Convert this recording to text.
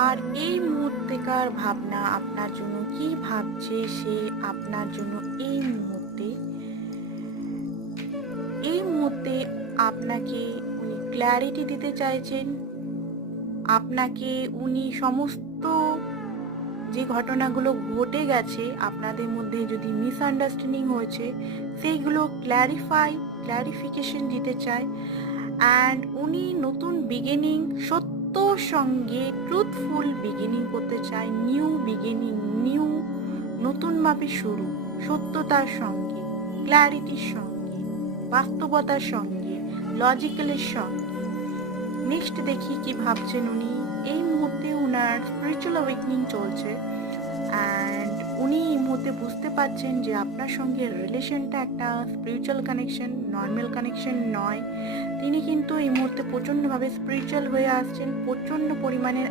আর এই মুহূর্তেকার ভাবনা আপনার জন্য কি ভাবছে সে আপনার জন্য এই মুহূর্তে আপনাকে উনি ক্ল্যারিটি দিতে চাইছেন। আপনাকে উনি সমস্ত যে ঘটনাগুলো ঘটে গেছে আপনাদের মধ্যে যদি মিসআন্ডারস্ট্যান্ডিং হয়েছে সেইগুলো ক্ল্যারিফিকেশন দিতে চায়। অ্যান্ড উনি নতুন বিগিনিং সত্যর সঙ্গে ট্রুথফুল বিগিনিং করতে চায়। নিউ বিগিনিং, নতুনভাবে শুরু, সত্যতার সঙ্গে, ক্ল্যারিটির সঙ্গে, বাস্তবতার সঙ্গে, লজিক্যালের সঙ্গে। নেক্সট দেখি কি ভাবছেন উনি। এই মুহূর্তে উনার স্পিরিচুয়াল অ্যাওয়েকনিং চলছে অ্যান্ড উনি এই মুহূর্তে বুঝতে পারছেন যে আপনার সঙ্গে রিলেশনটা একটা স্পিরিচুয়াল কানেকশন, নর্মাল কানেকশন নয়। তিনি কিন্তু এই মুহূর্তে প্রচণ্ডভাবে স্পিরিচুয়াল হয়ে আসছেন, প্রচণ্ড পরিমাণের